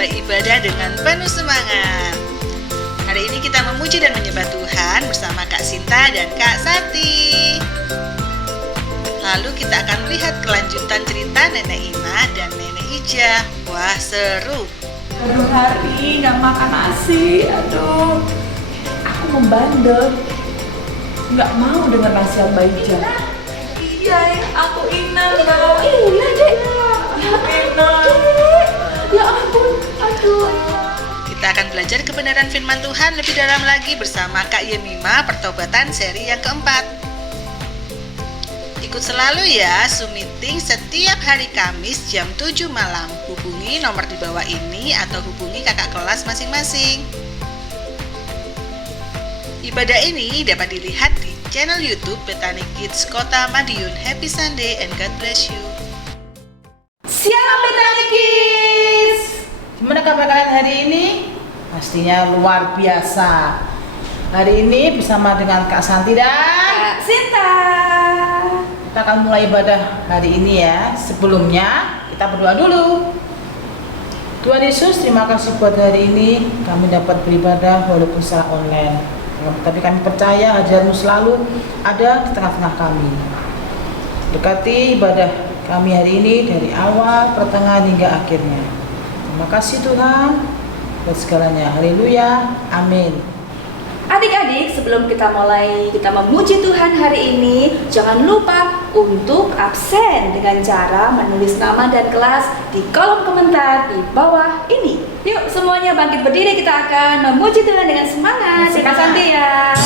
memulai ibadah dengan penuh semangat. Hari ini kita memuji dan menyembah Tuhan bersama Kak Sinta dan Kak Sati. Lalu kita akan melihat kelanjutan cerita Nenek Ina dan Nenek Ija. Wah, seru. Baru hari nggak makan nasi, aduh. Aku membandel, nggak mau dengar nasihat Mbak Ija. Iya, aku Ina. Iya, Dek. Ina. Ya ampun, aduh. Kita akan belajar kebenaran firman Tuhan lebih dalam lagi bersama Kak Yemima, pertobatan seri yang keempat. Ikut selalu ya Zoom meeting setiap hari Kamis jam 7 malam. Hubungi nomor di bawah ini atau hubungi kakak kelas masing-masing. Ibadah ini dapat dilihat di channel YouTube Bethany Kids Kota Madiun. Happy Sunday and God bless you. Siap Bethany Kids. Gimana kabar kalian hari ini? Pastinya luar biasa. Hari ini bersama dengan Kak Santi dan Kak Sinta. kita akan mulai ibadah hari ini ya. Sebelumnya kita berdoa dulu. Tuhan Yesus, terima kasih buat hari ini kami dapat beribadah walaupun secara online. Tapi kami percaya hadirat-Mu selalu ada di tengah-tengah kami. Dekati ibadah kami hari ini dari awal, pertengahan hingga akhirnya. Terima kasih Tuhan buat segalanya. Haleluya. Amin. Adik-adik, sebelum kita memuji Tuhan hari ini, jangan lupa untuk absen dengan cara menulis nama dan kelas di kolom komentar di bawah ini. Yuk semuanya bangkit berdiri, kita akan memuji Tuhan dengan semangat. Kak Santi ya.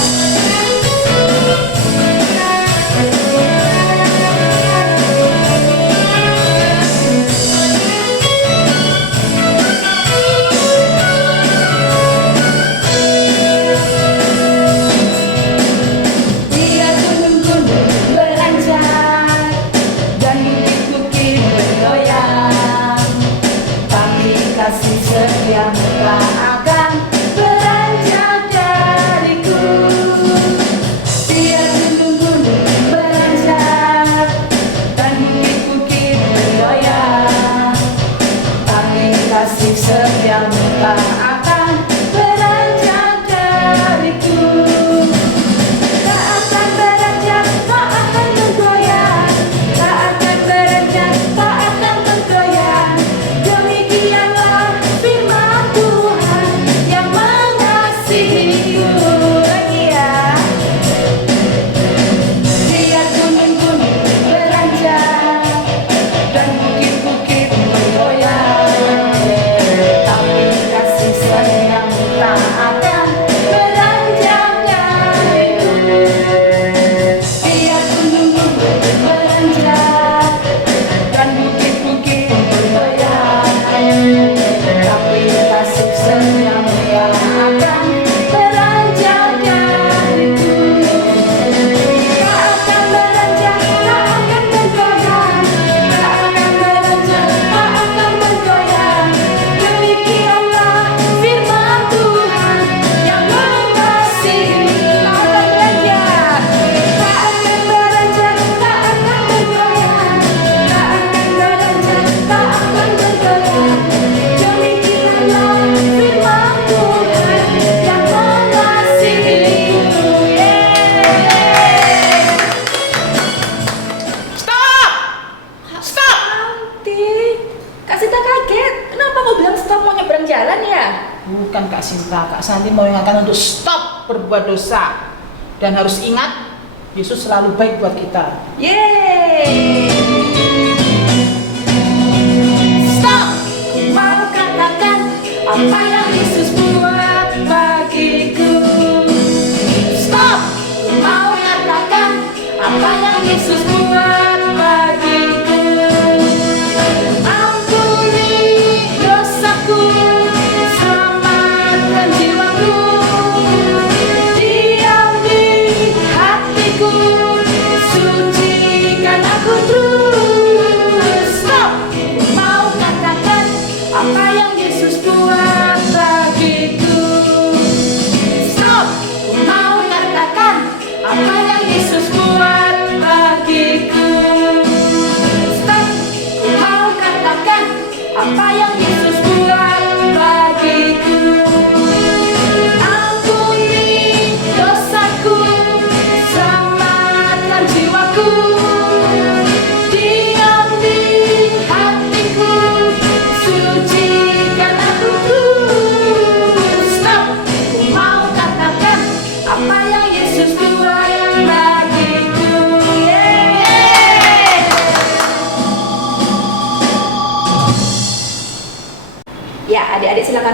Bukan Kak Sinta, Kak Santi mau ingatkan untuk stop berbuat dosa. Dan harus ingat, Yesus selalu baik buat kita. Yeay! Stop! Mau katakan apa yang Yesus buat bagiku. Stop! Mau katakan apa yang Yesus buat bagiku. Ampuni dosaku, selamatkan jiwaku, diam di hatiku, sucikan aku.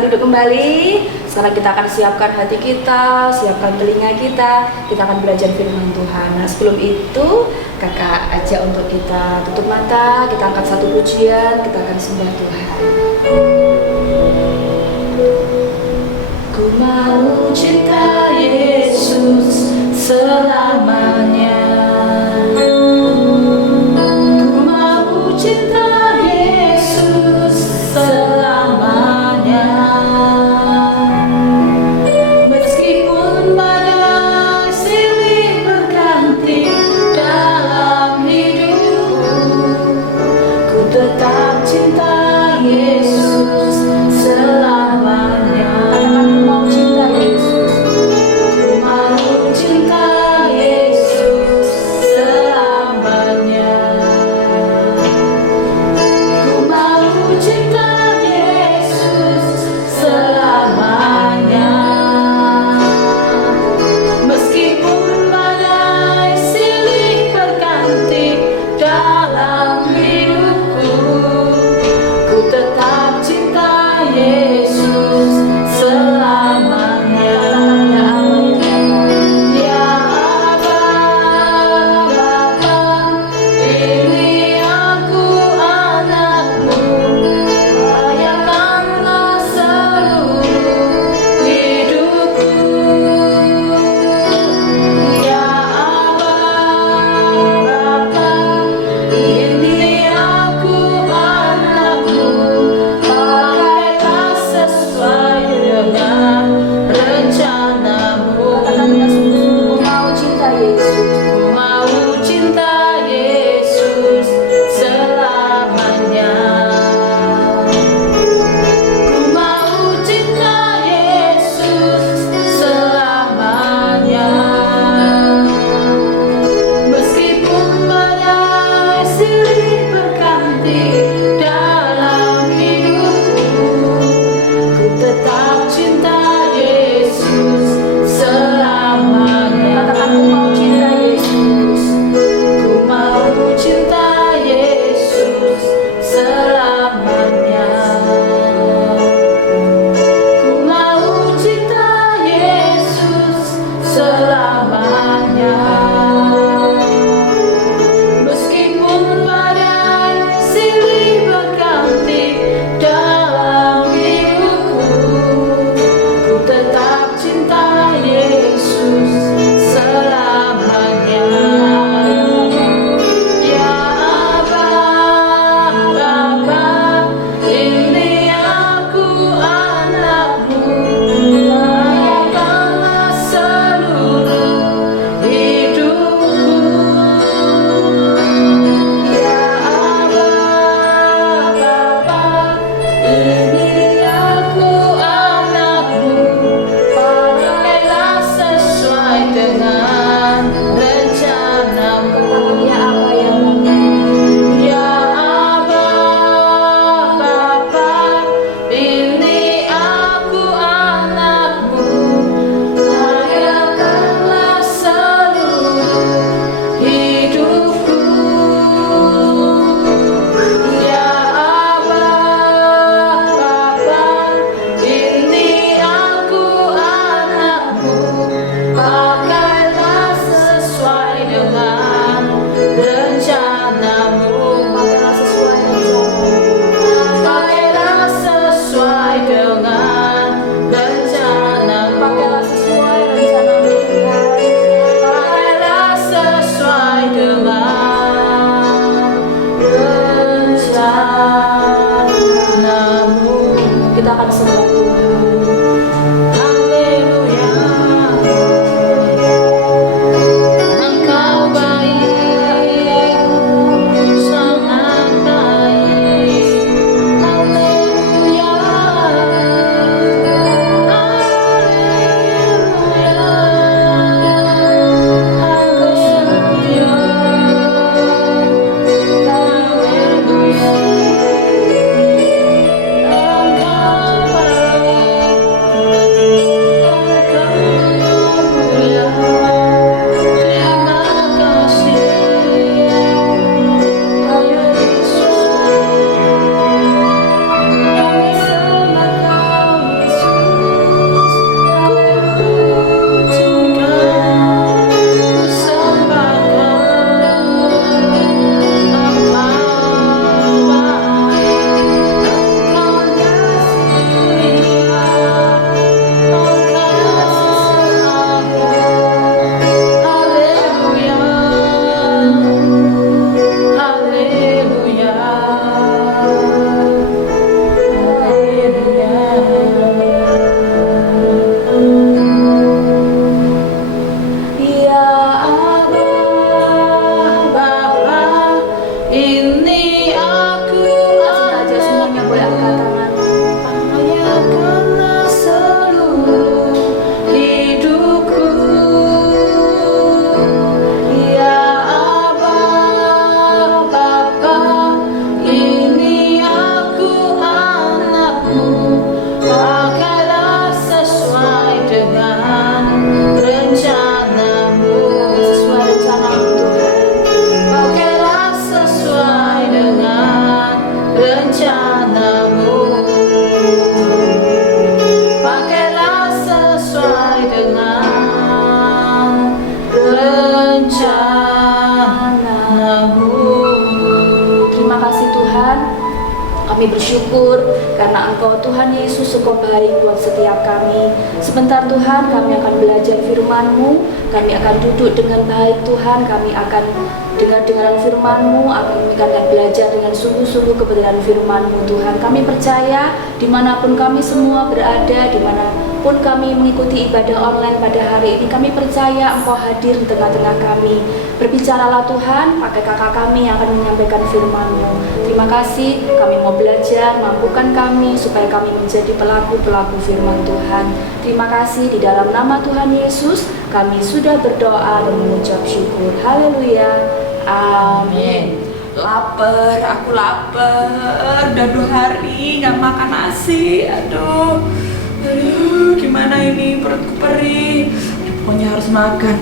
silakan duduk kembali. Sekarang kita akan siapkan hati kita, siapkan telinga kita. Kita akan belajar firman Tuhan. Nah, sebelum itu kakak ajak untuk kita tutup mata. Kita angkat satu pujian, kita akan sembah Tuhan. Ku mau cinta Yesus selamanya. Ku mau cinta Yesus selamanya. Meskipun badai silih berganti dalam hidupku, ku tetap cinta Yesus selamanya. Katakan, ku mau cinta Yesus. Ku mau cinta Yesus selamanya. Ku mau cinta Yesus selamanya. Meskipun badai silih berganti dalam hidupku, Tuhan, kami bersyukur karena Engkau Tuhan Yesus Engkau baik buat setiap kami. Sebentar Tuhan kami akan belajar firman-Mu, kami akan duduk dengan baik Tuhan, kami akan dengar firman-Mu, kami akan belajar dengan sungguh-sungguh kebenaran firman-Mu Tuhan. Kami percaya dimanapun kami semua berada, dimanapun kami mengikuti ibadah online pada hari ini, kami percaya Engkau hadir di tengah-tengah kami. Berbicaralah Tuhan, pakai kakak kami yang akan menyampaikan firman-Mu. Terima kasih, kami mau belajar, mampukan kami supaya kami menjadi pelaku-pelaku firman Tuhan. Terima kasih, di dalam nama Tuhan Yesus kami sudah berdoa dan mengucap syukur. Haleluya. Amin. Lapar, aku lapar. Udah 2 hari nggak makan nasi. Aduh, gimana ini, perutku perih. Pokoknya harus makan.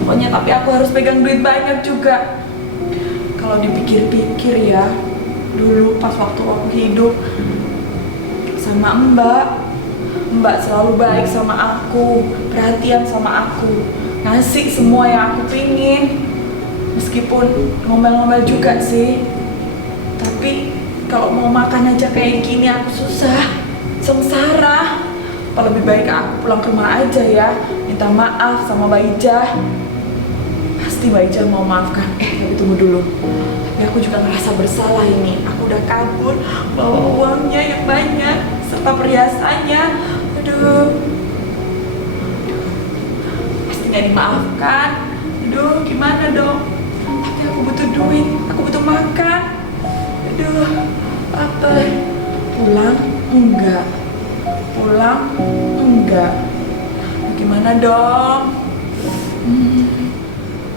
Pokoknya tapi aku harus pegang duit banyak juga. Kalau dipikir-pikir ya, dulu pas waktu aku hidup sama Mbak selalu baik sama aku, perhatian sama aku, ngasih semua yang aku pingin. Meskipun ngomel-ngomel juga sih, tapi kalau mau makan aja kayak gini aku susah, sengsara. Apa lebih baik aku pulang ke rumah aja ya, minta maaf sama Mbak Ija. Pasti Mbak Ija mau maafkan. Tapi tunggu dulu, tapi aku juga ngerasa bersalah ini. Aku udah kabur bawa uangnya yang banyak serta perhiasannya. Aduh, pasti nggak dimaafkan. Aduh, gimana dong? Tapi aku butuh duit, aku butuh makan. Aduh, lapar. Pulang? Enggak. Pulang? Enggak. Gimana dong?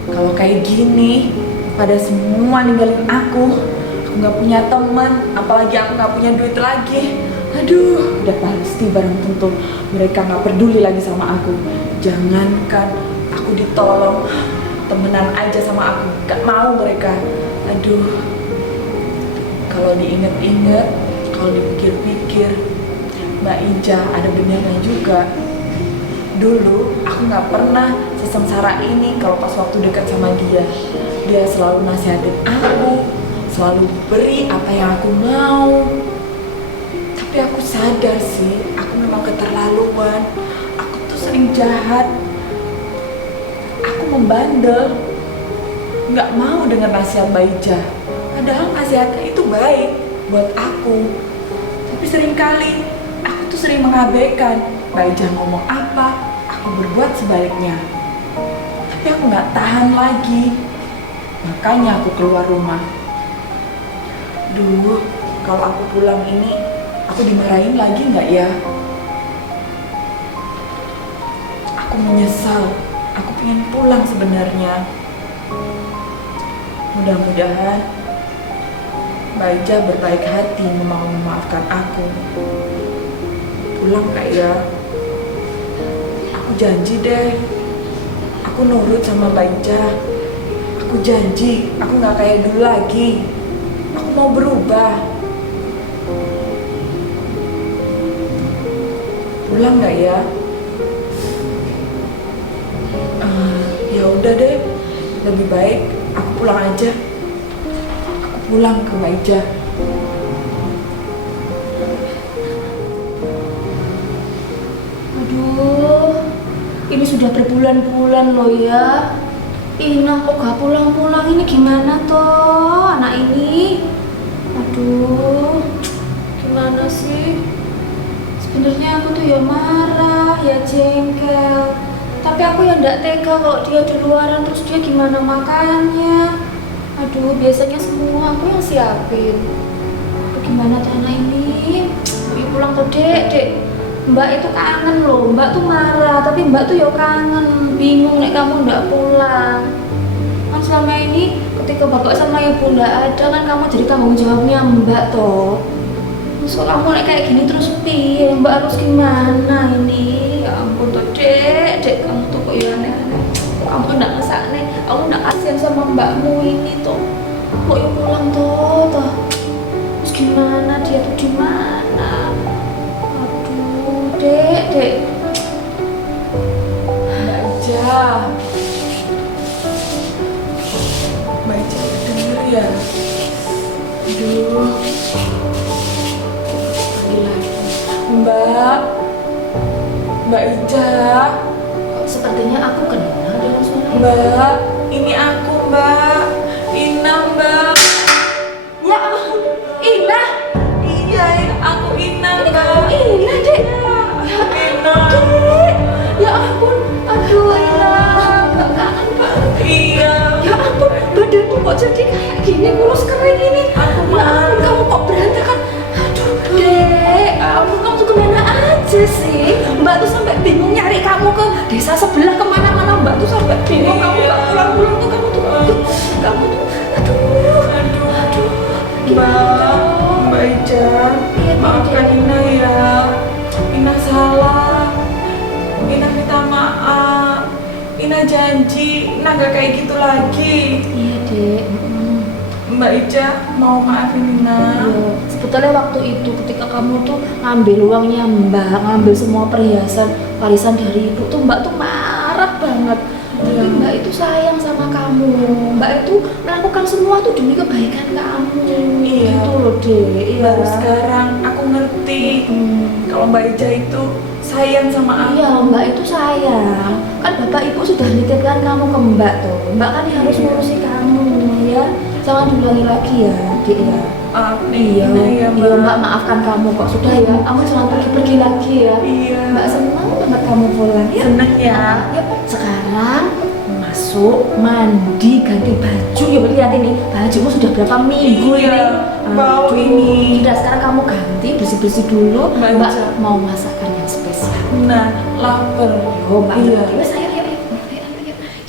Kalau kayak gini, pada semua ninggalin aku nggak punya teman, apalagi aku nggak punya duit lagi. Aduh, udah pasti barang tentu mereka nggak peduli lagi sama aku. Jangankan aku ditolong, temenan aja sama aku gak mau mereka. Aduh, kalau diinget-inget, kalau dipikir-pikir, Mbak Ija ada benernya juga. Dulu aku gak pernah sesengsara ini kalau pas waktu dekat sama dia. Dia selalu nasihatin aku, selalu beri apa yang aku mau. Tapi aku sadar sih, aku memang keterlaluan. Aku tuh sering jahat. Aku membandel, nggak mau dengan nasihat Mbak Ija. Padahal nasihatnya itu baik buat aku. Tapi seringkali aku tuh sering mengabaikan. Mbak Ija ngomong apa, aku berbuat sebaliknya. Tapi aku nggak tahan lagi. Makanya aku keluar rumah. Duh, kalau aku pulang ini, aku dimarahin lagi nggak ya? Aku menyesal. Aku pengen pulang sebenarnya. Mudah-mudahan Mbak Ija berbaik hati mau memaafkan aku. Pulang kak ya? Aku janji deh. Aku nurut sama Mbak Ija. Aku janji, aku gak kayak dulu lagi. Aku mau berubah. Pulang gak ya? Ya udah deh, lebih baik aku pulang aja. Aku pulang ke Mbak Ija. Aduh, ini sudah berbulan-bulan loh ya. Ina kok gak pulang-pulang, ini gimana toh anak ini? Aduh, gimana sih? Sebenarnya aku tuh ya marah, ya jengkel. Tapi aku ya nggak tega kalau dia di luaran terus dia gimana makannya. Aduh, biasanya semua aku yang siapin. Aduh, gimana tuh anak ini? Yuk pulang tuh dek. Mbak itu kangen loh, Mbak tuh marah, tapi Mbak tuh ya kangen, bingung nek kamu nggak pulang. Kan selama ini ketika bapak sama ibu nggak ada kan kamu jadi tanggung jawabnya Mbak toh. So kamu nek kayak gini terus piye, Mbak harus gimana ini? Ya ampun tuh dek kamu tuh kok ya aneh-aneh. Kamu nggak ngesakne, kamu nggak kasihan sama mbakmu ini tuh. Kok ya pulang toh. Terus gimana dia tuh di mana? Dek. Mbak Ija. Mbak Ija denger ya. Aduh, Mbak, Mbak Ija, Sepertinya aku kenal dengan suara. Mbak, ini aku Mbak, Ina Mbak. Ya ampun, Ina. Iya, aku Ina Ini Mbak. kamu Ina, Dek. Ya Ina. ampun, Dek. Ya ampun, aduh Ina. Gak kangen banget. Iya. Ya ampun, badanmu kok jadi kayak gini, kurus kering ini. Aku Ya ampun, kamu kok berantakan. Aduh, Dek. Ya ampun, kamu tuh kemana aja sih? Mbak tuh sampai bingung nyari kamu ke desa sebelah kemana-mana. Mbak tuh sampai bingung, kamu gak pulang-pulang tuh. Kamu tuh, aduh, aduh. Mbak Ija, Iya, maafkan Dek. Ina ya. Ina salah. Ina minta maaf. Ina janji, Ina gak kayak gitu lagi. Iya, Dek. Mbak Ija mau maafin Ina. Iya, sebetulnya waktu itu ketika kamu tuh ngambil uangnya Mbak, ngambil semua perhiasan warisan dari ibu tuh Mbak tuh marah banget. Tapi Iya. Mbak itu sayang sama kamu. Mbak itu melakukan semua tuh demi kebaikan kamu. Iya. Gitu loh, Dek. Iya. Baru sekarang aku ngerti kalau Mbak Ija itu sayang sama aku. Iya, Mbak itu sayang. Kan Bapak Ibu sudah nitipkan kamu ke Mbak tuh. Mbak kan yang harus ngurusi kamu ya. Jangan diulangi lagi ya, Dek ya. Iya, Ina ya iya Mbak maafkan kamu kok. Sudah ya, kamu jangan pergi-pergi lagi ya. Iya. Mbak senang banget kamu pulang ya. Seneng ya. Yuk, sekarang masuk mandi ganti baju. Ya lihat ini, bajumu sudah berapa minggu Iya, ini. bau Aduh, ini. Sudah sekarang kamu ganti bersih-bersih dulu. Mbak Mbak Ija. mau masakan yang spesial. Nah, lapar. Oh, Mbak Iya. Wes, ayo.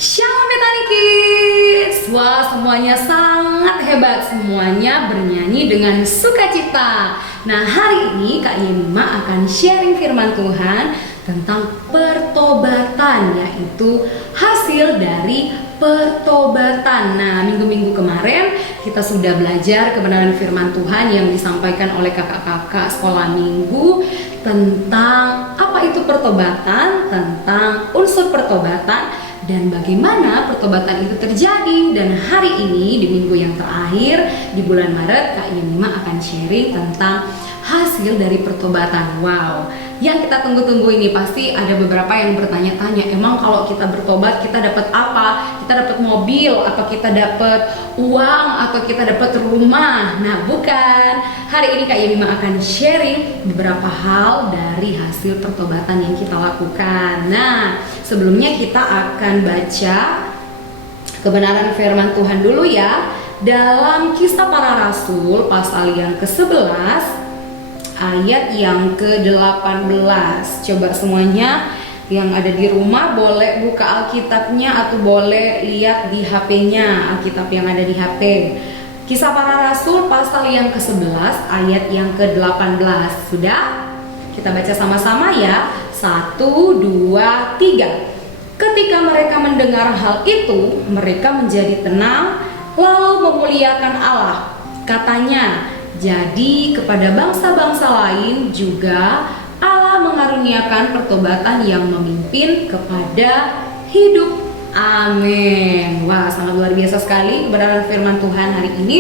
Shalom Betani Kids. Wah, semuanya sangat hebat. Semuanya bernyanyi dengan sukacita. Nah, hari ini Kak Yemima akan sharing firman Tuhan tentang pertobatan, yaitu hasil dari pertobatan. Nah, minggu-minggu kemarin kita sudah belajar kebenaran firman Tuhan yang disampaikan oleh kakak-kakak sekolah minggu tentang apa itu pertobatan, tentang unsur pertobatan, dan bagaimana pertobatan itu terjadi. Dan hari ini di minggu yang terakhir di bulan Maret, Kak Yemima akan sharing tentang hasil dari pertobatan. Wow, yang kita tunggu-tunggu ini pasti ada beberapa yang bertanya-tanya, emang kalau kita bertobat kita dapat apa? Kita dapat mobil, apa kita dapat uang, atau kita dapat rumah? Nah, bukan. Hari ini Kak Yemima akan sharing beberapa hal dari hasil pertobatan yang kita lakukan. Nah, sebelumnya kita akan baca kebenaran firman Tuhan dulu ya. Dalam Kisah Para Rasul pasal yang ke-11 ayat yang ke-18. Coba semuanya yang ada di rumah boleh buka Alkitabnya atau boleh lihat di HP-nya, Alkitab yang ada di HP. Kisah Para Rasul pasal yang ke-11 ayat yang ke-18. Sudah? Kita baca sama-sama ya. 1, 2, 3. Ketika mereka mendengar hal itu, mereka menjadi tenang lalu memuliakan Allah. Katanya, jadi kepada bangsa-bangsa lain juga Allah mengaruniakan pertobatan yang memimpin kepada hidup. Amin. Wah, sangat luar biasa sekali kebenaran firman Tuhan hari ini.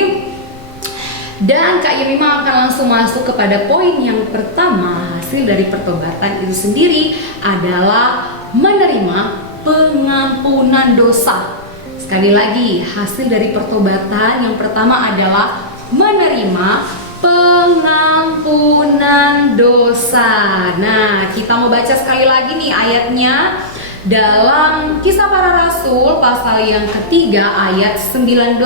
Dan Kak Yemima akan langsung masuk kepada poin yang pertama. Hasil dari pertobatan itu sendiri adalah menerima pengampunan dosa. Sekali lagi, hasil dari pertobatan yang pertama adalah menerima pengampunan dosa. Nah, kita mau baca sekali lagi nih ayatnya dalam Kisah Para Rasul pasal yang ketiga ayat 19.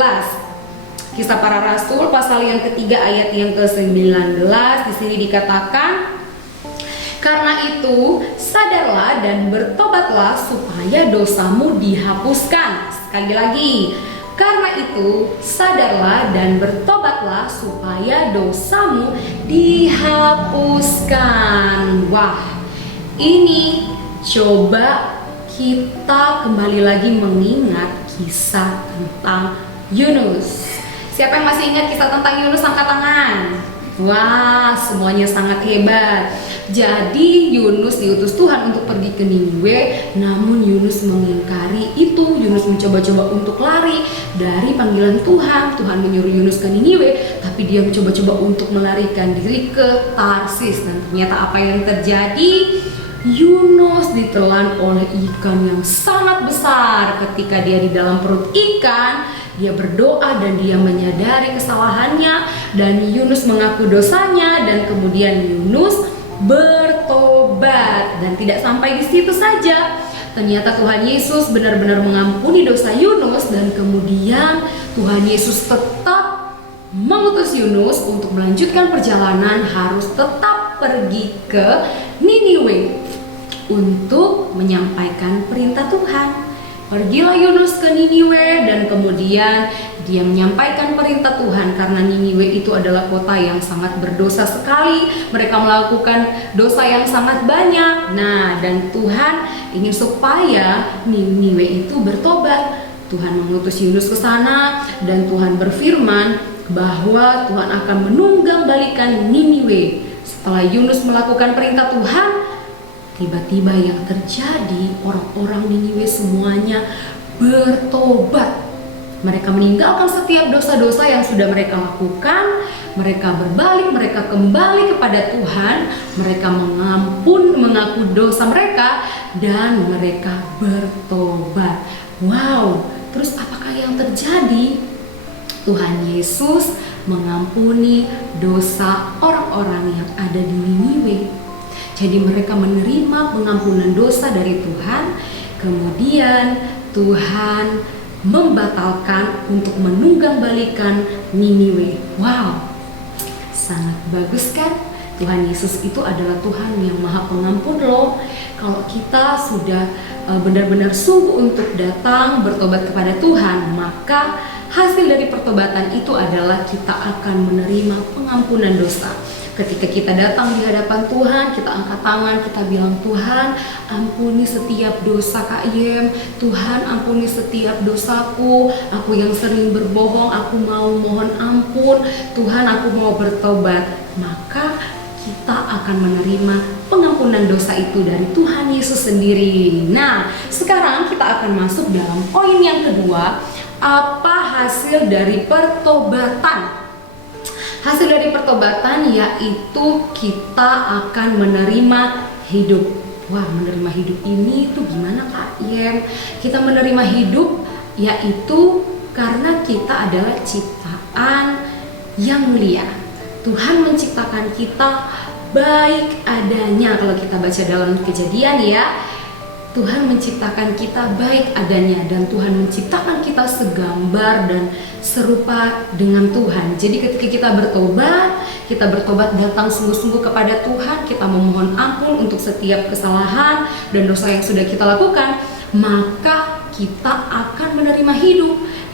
Kisah Para Rasul pasal yang ketiga ayat yang ke-19. Di sini dikatakan, karena itu sadarlah dan bertobatlah supaya dosamu dihapuskan. Sekali lagi, karena itu sadarlah dan bertobatlah supaya dosamu dihapuskan. Wah, ini coba kita kembali lagi mengingat kisah tentang Yunus. Siapa yang masih ingat kisah tentang Yunus? Angkat tangan. Wah, semuanya sangat hebat. Jadi Yunus diutus Tuhan untuk pergi ke Niniwe, namun Yunus mengingkari itu. Yunus mencoba-coba untuk lari dari panggilan Tuhan. Tuhan menyuruh Yunus ke Niniwe, tapi dia mencoba-coba untuk melarikan diri ke Tarsis. Dan ternyata apa yang terjadi? Yunus ditelan oleh ikan yang sangat besar. Ketika dia di dalam perut ikan, dia berdoa dan dia menyadari kesalahannya, dan Yunus mengaku dosanya, dan kemudian Yunus bertobat. Dan tidak sampai di situ saja, ternyata Tuhan Yesus benar-benar mengampuni dosa Yunus, dan kemudian Tuhan Yesus tetap mengutus Yunus untuk melanjutkan perjalanan, harus tetap pergi ke Niniwe untuk menyampaikan perintah Tuhan. Pergilah Yunus ke Niniwe, dan kemudian dia menyampaikan perintah Tuhan, karena Niniwe itu adalah kota yang sangat berdosa sekali. Mereka melakukan dosa yang sangat banyak. Nah, dan Tuhan ingin supaya Niniwe itu bertobat. Tuhan mengutus Yunus ke sana, dan Tuhan berfirman bahwa Tuhan akan menunggangbalikan Niniwe. Setelah Yunus melakukan perintah Tuhan, tiba-tiba yang terjadi, orang-orang Niniwe semuanya bertobat. Mereka meninggalkan setiap dosa-dosa yang sudah mereka lakukan. Mereka berbalik, mereka kembali kepada Tuhan. Mereka mengaku dosa mereka, dan mereka bertobat. Wow, terus apakah yang terjadi? Tuhan Yesus mengampuni dosa orang-orang yang ada di Niniwe. Jadi mereka menerima pengampunan dosa dari Tuhan. Kemudian Tuhan membatalkan untuk menunggangbalikan Niniwe. Wow, sangat bagus kan? Tuhan Yesus itu adalah Tuhan yang maha pengampun loh. Kalau kita sudah benar-benar sungguh untuk datang bertobat kepada Tuhan, maka hasil dari pertobatan itu adalah kita akan menerima pengampunan dosa. Ketika kita datang di hadapan Tuhan, kita angkat tangan, kita bilang, Tuhan ampuni setiap dosa Kak Yem, Tuhan ampuni setiap dosaku, aku yang sering berbohong, aku mau mohon ampun, Tuhan aku mau bertobat. Maka kita akan menerima pengampunan dosa itu dari Tuhan Yesus sendiri. Nah, sekarang kita akan masuk dalam poin yang kedua. Apa hasil dari pertobatan? Hasil dari pertobatan yaitu kita akan menerima hidup. Wah, menerima hidup ini tuh gimana Kak Yem? Kita menerima hidup yaitu karena kita adalah ciptaan yang mulia. Tuhan menciptakan kita baik adanya. Kalau kita baca dalam Kejadian ya, Tuhan menciptakan kita baik adanya, dan Tuhan menciptakan kita segambar dan serupa dengan Tuhan. Jadi ketika kita bertobat datang sungguh-sungguh kepada Tuhan, kita memohon ampun untuk setiap kesalahan dan dosa yang sudah kita lakukan, maka kita akan menerima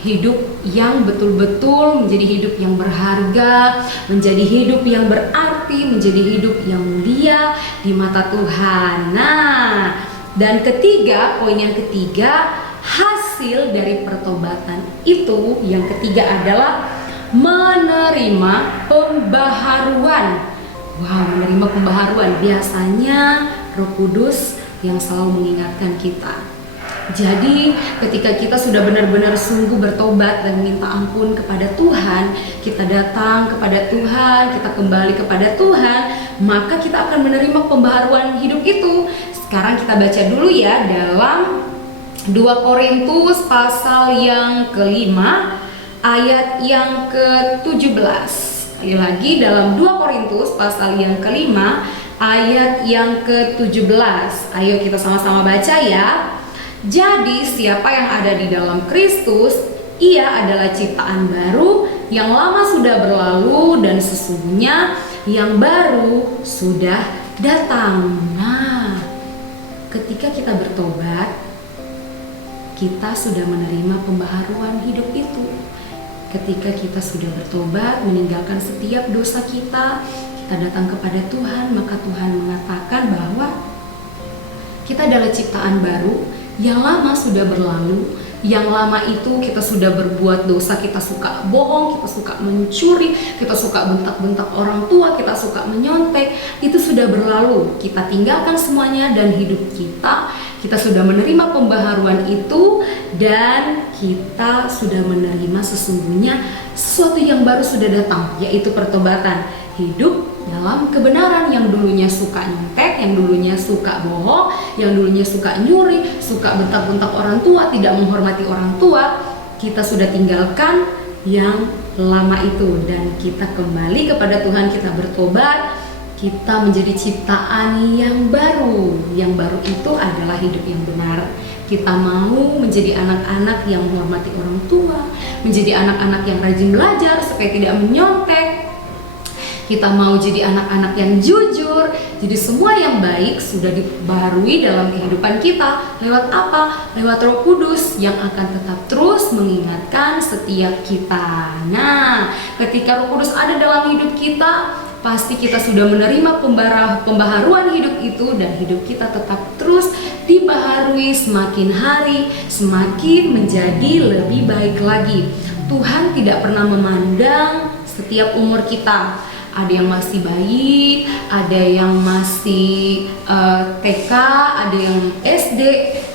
hidup yang betul-betul menjadi hidup yang berharga, menjadi hidup yang berarti, menjadi hidup yang mulia di mata Tuhan. Nah, dan poin yang ketiga, hasil dari pertobatan itu, yang ketiga adalah menerima pembaharuan. Wow, menerima pembaharuan. Biasanya Roh Kudus yang selalu mengingatkan kita. Jadi ketika kita sudah benar-benar sungguh bertobat dan minta ampun kepada Tuhan, kita datang kepada Tuhan, kita kembali kepada Tuhan, maka kita akan menerima pembaharuan hidup itu. Sekarang kita baca dulu ya dalam 2 Korintus pasal yang ke-5 ayat yang ke-17. Sekali lagi dalam 2 Korintus pasal yang ke-5 ayat yang ke-17. Ayo kita sama-sama baca ya. Jadi siapa yang ada di dalam Kristus, ia adalah ciptaan baru, yang lama sudah berlalu dan sesungguhnya yang baru sudah datang. Nah, ketika kita bertobat, kita sudah menerima pembaharuan hidup itu. Ketika kita sudah bertobat, meninggalkan setiap dosa kita datang kepada Tuhan, maka Tuhan mengatakan bahwa kita adalah ciptaan baru, yang lama sudah berlalu Yang lama itu kita sudah berbuat dosa, kita suka bohong, kita suka mencuri, kita suka bentak-bentak orang tua, kita suka menyontek. Itu sudah berlalu. Kita tinggalkan semuanya dan hidup kita sudah menerima pembaharuan itu, dan kita sudah menerima sesungguhnya sesuatu yang baru sudah datang, yaitu pertobatan. Hidup dalam kebenaran. Yang dulunya suka nyontek, yang dulunya suka bohong, yang dulunya suka nyuri, suka bentak-bentak orang tua, tidak menghormati orang tua, kita sudah tinggalkan yang lama itu dan kita kembali kepada Tuhan, kita bertobat, kita menjadi ciptaan yang baru. Yang baru itu adalah hidup yang benar. Kita mau menjadi anak-anak yang menghormati orang tua, menjadi anak-anak yang rajin belajar supaya tidak menyontek. Kita mau jadi anak-anak yang jujur. Jadi semua yang baik sudah dibaharui dalam kehidupan kita. Lewat apa? Lewat Roh Kudus yang akan tetap terus mengingatkan setiap kita. Nah, ketika Roh Kudus ada dalam hidup kita, pasti kita sudah menerima pembaharuan hidup itu, dan hidup kita tetap terus dibaharui semakin hari, semakin menjadi lebih baik lagi. Tuhan tidak pernah memandang setiap umur kita. Ada yang masih bayi, ada yang masih TK, ada yang SD,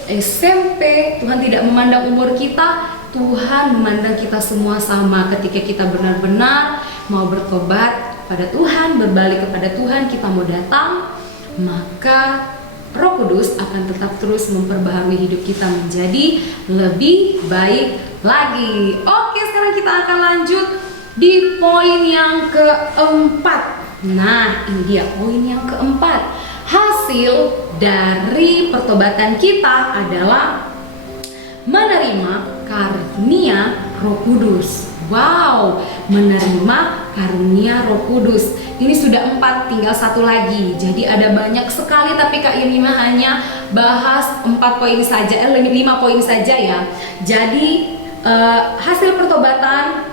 SMP. Tuhan tidak memandang umur kita. Tuhan memandang kita semua sama. Ketika kita benar-benar mau bertobat pada Tuhan, berbalik kepada Tuhan, kita mau datang, maka Roh Kudus akan tetap terus memperbaharui hidup kita menjadi lebih baik lagi. Oke, sekarang kita akan lanjut di poin yang keempat. Nah, ini dia poin yang keempat. Hasil dari pertobatan kita adalah menerima karunia Roh Kudus. Wow, menerima karunia Roh Kudus. Ini sudah 4, tinggal 1 lagi. Jadi ada banyak sekali, tapi Kak Yemima hanya bahas 4 poin saja, 5 poin saja ya. Jadi hasil pertobatan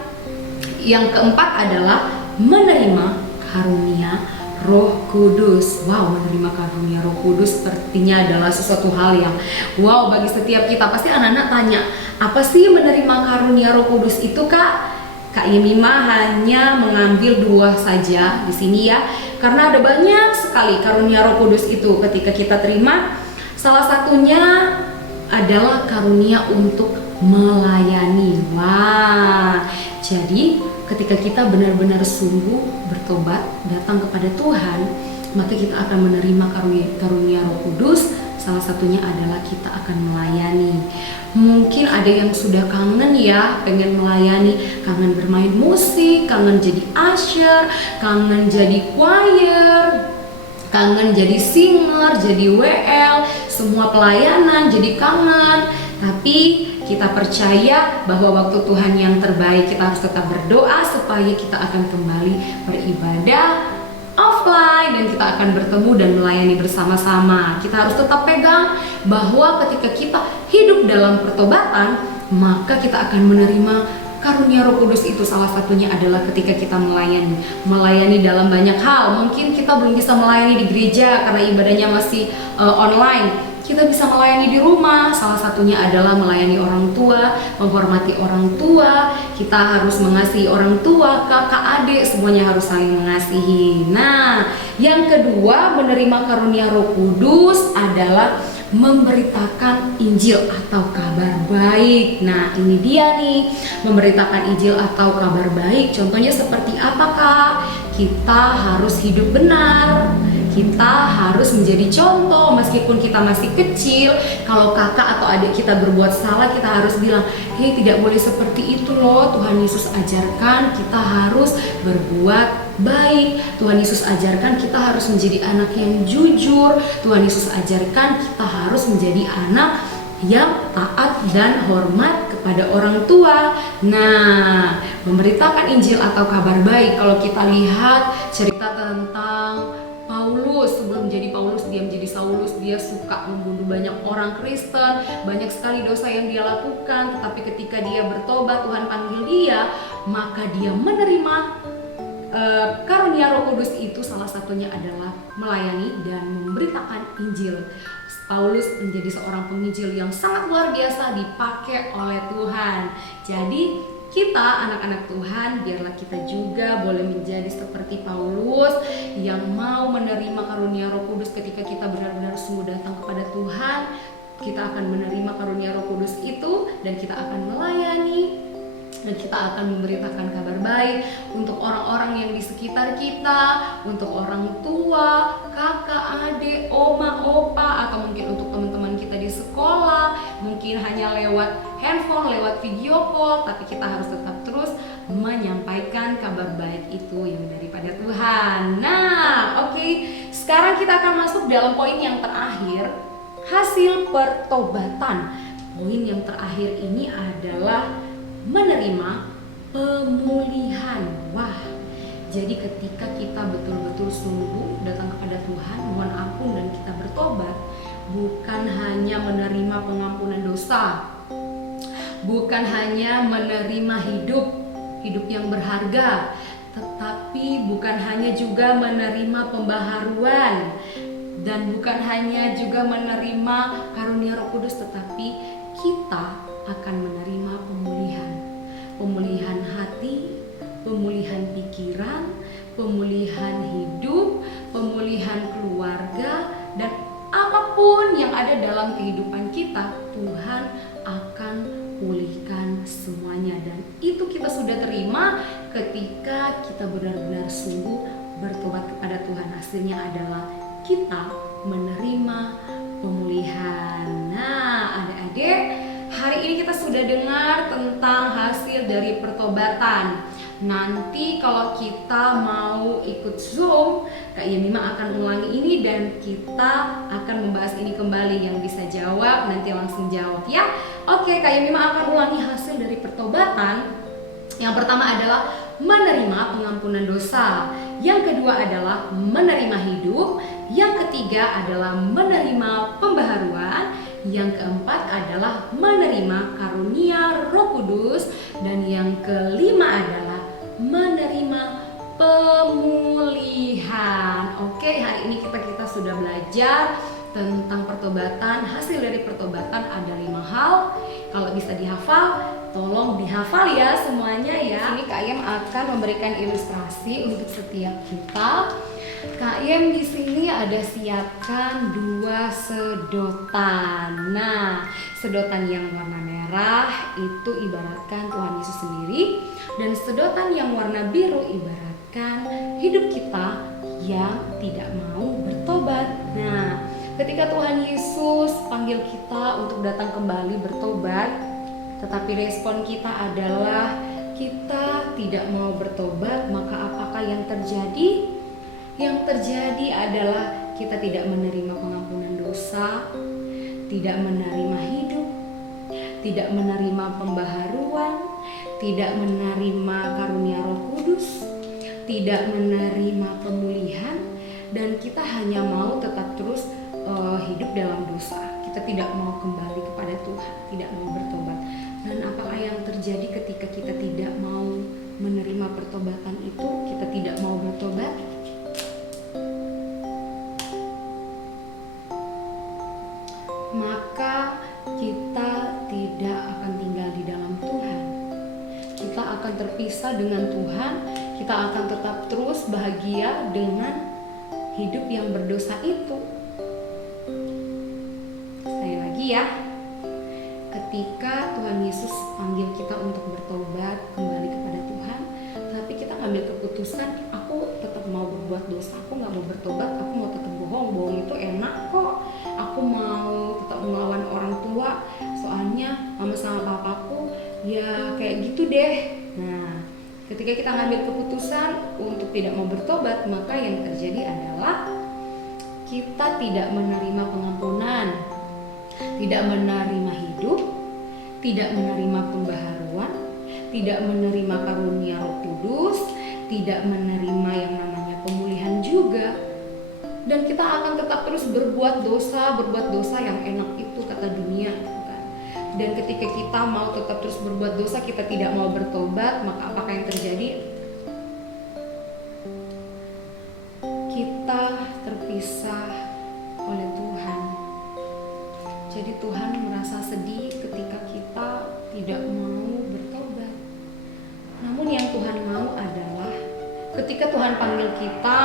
yang keempat adalah menerima karunia Roh Kudus. Wow, menerima karunia Roh Kudus sepertinya adalah sesuatu hal yang wow bagi setiap kita. Pasti anak-anak tanya, apa sih menerima karunia Roh Kudus itu, Kak? Kak Yemima hanya mengambil 2 saja di sini ya, karena ada banyak sekali karunia Roh Kudus itu ketika kita terima. Salah satunya adalah karunia untuk melayani. Wah, jadi ketika kita benar-benar sungguh bertobat, datang kepada Tuhan, maka kita akan menerima karunia Roh Kudus. Salah satunya adalah kita akan melayani. Mungkin ada yang sudah kangen ya, pengen melayani, kangen bermain musik, kangen jadi usher, kangen jadi choir, kangen jadi singer, jadi WL, semua pelayanan jadi kangen. Tapi kita percaya bahwa waktu Tuhan yang terbaik, kita harus tetap berdoa supaya kita akan kembali beribadah offline dan kita akan bertemu dan melayani bersama-sama. Kita harus tetap pegang bahwa ketika kita hidup dalam pertobatan, maka kita akan menerima karunia Roh Kudus itu. Salah satunya adalah ketika kita melayani dalam banyak hal. Mungkin kita belum bisa melayani di gereja karena ibadahnya masih online. Kita bisa melayani di rumah, salah satunya adalah melayani orang tua, menghormati orang tua. Kita harus mengasihi orang tua, kakak, adik, semuanya harus saling mengasihi. Nah, yang kedua, menerima karunia Roh Kudus adalah memberitakan Injil atau kabar baik. Nah, ini dia nih, memberitakan Injil atau kabar baik. Contohnya seperti apa, Kak? Kita harus hidup benar. Kita harus menjadi contoh meskipun kita masih kecil. Kalau kakak atau adik kita berbuat salah, kita harus bilang, hei, tidak boleh seperti itu loh. Tuhan Yesus ajarkan kita harus berbuat baik. Tuhan Yesus ajarkan kita harus menjadi anak yang jujur. Tuhan Yesus ajarkan kita harus menjadi anak yang taat dan hormat kepada orang tua. Nah, memberitakan Injil atau kabar baik, kalau kita lihat cerita tentang Paulus, sebelum menjadi Paulus dia menjadi Saulus, dia suka membunuh banyak orang Kristen, banyak sekali dosa yang dia lakukan. Tetapi ketika dia bertobat, Tuhan panggil dia, maka dia menerima karunia Roh Kudus itu salah satunya adalah melayani dan memberitakan Injil. Paulus menjadi seorang penginjil yang sangat luar biasa dipakai oleh Tuhan. Jadi kita anak-anak Tuhan, biarlah kita juga boleh menjadi seperti Paulus yang mau menerima karunia Roh Kudus. Ketika kita benar-benar sungguh datang kepada Tuhan, kita akan menerima karunia Roh Kudus itu dan kita akan melayani dan kita akan memberitakan kabar baik untuk orang-orang yang di sekitar kita, untuk orang tua, kakak, adik, oma, opa, atau mungkin untuk teman-teman kita di sekolah, mungkin hanya lewat handphone, lewat video call, tapi kita harus tetap terus menyampaikan kabar baik itu yang daripada Tuhan. Nah, oke, sekarang kita akan masuk dalam poin yang terakhir, hasil pertobatan. Poin yang terakhir ini adalah menerima pemulihan. Wah, jadi ketika kita betul-betul sungguh datang kepada Tuhan, mohon ampun dan kita bertobat, bukan hanya menerima pengampunan dosa, bukan hanya menerima hidup yang berharga, tetapi bukan hanya juga menerima pembaharuan dan bukan hanya juga menerima karunia Roh Kudus, tetapi kita akan menerima pemulihan hati, pemulihan pikiran, pemulihan hidup, pemulihan keluarga, dan apapun yang ada dalam kehidupan kita, Tuhan akan pulihkan semuanya. Dan itu kita sudah terima ketika kita benar-benar sungguh bertobat kepada Tuhan. Hasilnya adalah kita menerima pemulihan. Nah, adik-adik, hari ini kita sudah dengar tentang hasil dari pertobatan. Nanti kalau kita mau ikut Zoom, Kak Yemima akan ulangi ini dan kita akan membahas ini kembali. Yang bisa jawab nanti langsung jawab ya. Oke, Kak Yemima akan ulangi hasil dari pertobatan. Yang pertama adalah menerima pengampunan dosa. Yang kedua adalah menerima hidup. Yang ketiga adalah menerima pembaharuan. Yang keempat adalah menerima karunia Roh Kudus. Dan yang kelima adalah menerima pemulihan. Oke, hari ini kita sudah belajar tentang pertobatan. Hasil dari pertobatan ada 5 hal. Kalau bisa dihafal, tolong dihafal ya semuanya ya. Ini Kak Yem akan memberikan ilustrasi untuk setiap kita. Kak Yem di sini ada siapkan 2 sedotan. Nah, sedotan yang warna merah itu ibaratkan Tuhan Yesus sendiri, dan sedotan yang warna biru ibaratkan hidup kita yang tidak mau bertobat. Nah, ketika Tuhan Yesus panggil kita untuk datang kembali bertobat, tetapi respon kita adalah kita tidak mau bertobat, maka apakah yang terjadi? Yang terjadi adalah kita tidak menerima pengampunan dosa, tidak menerima hidup, tidak menerima pembaharuan, tidak menerima karunia Roh Kudus, tidak menerima pemulihan, dan kita hanya mau tetap terus hidup dalam dosa. Kita tidak mau kembali kepada Tuhan, tidak mau bertobat. Dan apakah yang terjadi ketika kita tidak mau menerima pertobatan itu? Kita tidak mau bertobat. Maka kita tidak akan tinggal di dalam Tuhan. Kita akan terpisah dengan Tuhan. Kita akan tetap terus bahagia dengan hidup yang berdosa itu. Sekali lagi ya, ketika Tuhan Yesus panggil kita untuk bertobat kembali kepada Tuhan, tapi kita ngambil keputusan, aku tetap mau berbuat dosa, aku nggak mau bertobat, aku mau tetap bohong itu enak kok, aku mau tetap melawan orang tua, soalnya mama sama papaku ya kayak gitu deh. Nah, ketika kita ngambil keputusan untuk tidak mau bertobat, maka yang terjadi adalah kita tidak menerima pengampunan, tidak menerima hidup, tidak menerima pembaharuan, tidak menerima karunia Roh Kudus, tidak menerima yang namanya pemulihan juga. Dan kita akan tetap terus berbuat dosa yang enak itu kata dunia kan. Dan ketika kita mau tetap terus berbuat dosa, kita tidak mau bertobat, maka apakah yang terjadi? kita terpisah oleh Tuhan. Jadi Tuhan merasa sedih ketika kita tidak mau bertobat. Namun yang Tuhan mau adalah ketika Tuhan panggil kita,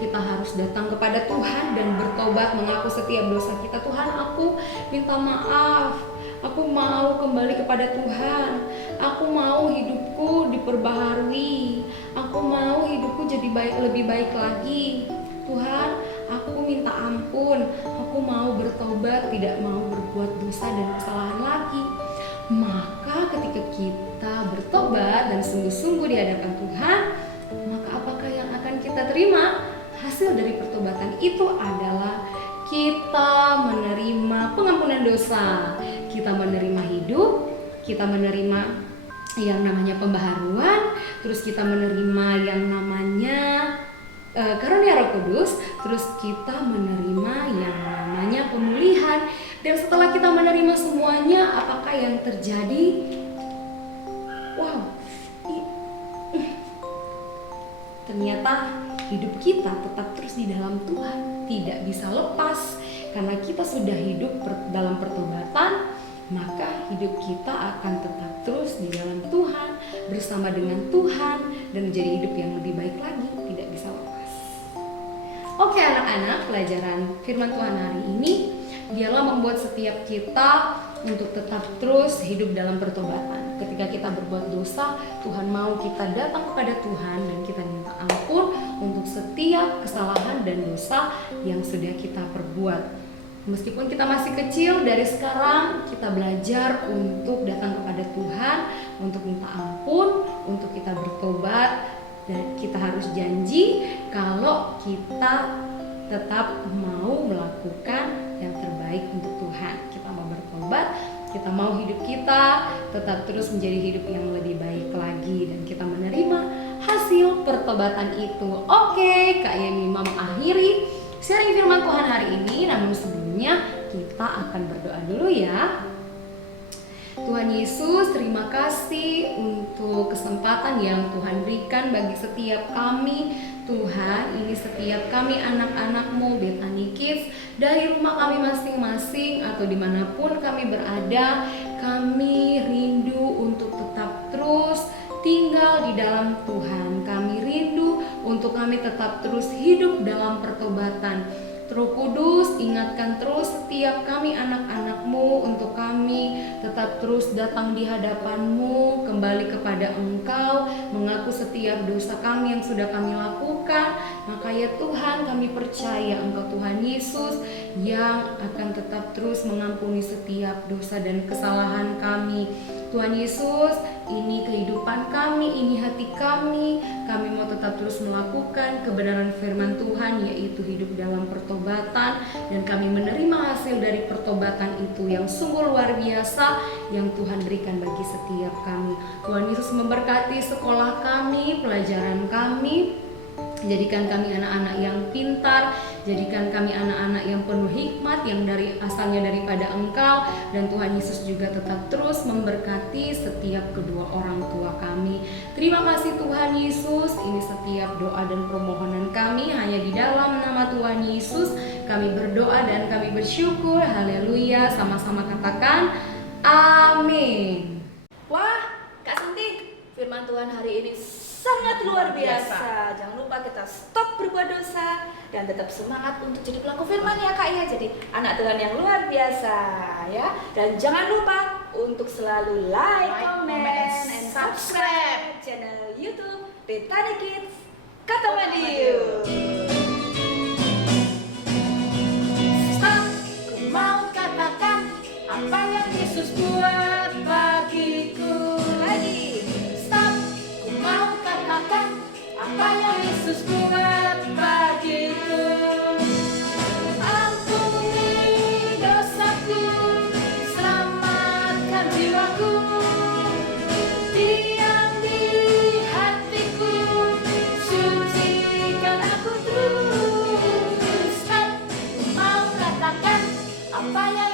kita harus datang kepada Tuhan dan bertobat, mengaku setiap dosa kita. Tuhan, aku minta maaf, aku mau kembali kepada Tuhan, aku mau hidupku diperbaharui, aku mau hidupku jadi lebih baik lagi. Tuhan, aku minta ampun, aku mau bertobat, tidak mau berbuat dosa dan kesalahan lagi. Maka ketika kita bertobat dan sungguh-sungguh di hadapan Tuhan, maka apakah yang akan kita terima? Hasil dari pertobatan itu adalah kita menerima pengampunan dosa, kita menerima hidup, kita menerima yang namanya pembaharuan, terus kita menerima yang namanya karunia Roh Kudus, terus kita menerima yang namanya pemulihan. Dan setelah kita menerima semuanya, apakah yang terjadi? Wow, ternyata hidup kita tetap terus di dalam Tuhan, tidak bisa lepas. Karena kita sudah hidup dalam pertobatan, maka hidup kita akan tetap terus di dalam Tuhan, bersama dengan Tuhan, dan menjadi hidup yang lebih baik lagi, tidak bisa lepas. Oke anak-anak, pelajaran firman Tuhan hari ini dialah membuat setiap kita untuk tetap terus hidup dalam pertobatan. Ketika kita berbuat dosa, Tuhan mau kita datang kepada Tuhan dan kita minta ampun untuk setiap kesalahan dan dosa yang sudah kita perbuat. Meskipun kita masih kecil, dari sekarang kita belajar untuk datang kepada Tuhan, untuk minta ampun, untuk kita bertobat. Dan kita harus janji kalau kita tetap mau melakukan yang terbaik untuk Tuhan. Kita mau bertobat, kita mau hidup kita tetap terus menjadi hidup yang lebih baik lagi, dan kita menerima hasil pertobatan itu. Oke, Kak Yemi mau mengakhiri sharing firman Tuhan hari ini, namun sebelumnya kita akan berdoa dulu ya. Tuhan Yesus, terima kasih untuk kesempatan yang Tuhan berikan bagi setiap kami. Tuhan, ini setiap kami anak-anak-Mu Bethany Kids, dari rumah kami masing-masing atau dimanapun kami berada, kami rindu untuk tetap terus tinggal di dalam Tuhan. Kami rindu untuk kami tetap terus hidup dalam pertobatan. Roh Kudus, ingatkan terus setiap kami anak-anak-Mu untuk kami tetap terus datang di hadapan-Mu, kembali kepada Engkau, mengaku setiap dosa kami yang sudah kami lakukan. Maka ya Tuhan, kami percaya Engkau Tuhan Yesus yang akan tetap terus mengampuni setiap dosa dan kesalahan kami. Tuhan Yesus, ini kehidupan kami, ini hati kami mau tetap terus melakukan kebenaran firman Tuhan, yaitu hidup dalam pertobatan, dan kami menerima hasil dari pertobatan itu yang sungguh luar biasa yang Tuhan berikan bagi setiap kami. Tuhan Yesus memberkati sekolah kami, pelajaran kami. Jadikan kami anak-anak yang pintar, jadikan kami anak-anak yang penuh hikmat, yang asalnya daripada Engkau. Dan Tuhan Yesus juga tetap terus memberkati setiap kedua orang tua kami. Terima kasih Tuhan Yesus, ini setiap doa dan permohonan kami hanya di dalam nama Tuhan Yesus. Kami berdoa dan kami bersyukur, haleluya. Sama-sama katakan amin. Wah, Kak Santi, firman Tuhan hari ini sangat luar biasa. Jangan lupa kita stop berbuat dosa dan tetap semangat untuk jadi pelaku firman ya Kak ya. Jadi anak Tuhan yang luar biasa ya. Dan jangan lupa untuk selalu like, comment, and subscribe channel YouTube Bethany Kids Kata Madiun. Stop, ku mau katakan apa yang Yesus buat bagiku. Lagi. Stop, ku mau katakan apa yang Yesus buat bagiku. Ampuni dosaku, selamatkan jiwaku, diam di hatiku, sucikan aku terus. Stop, ku mau katakan apa yang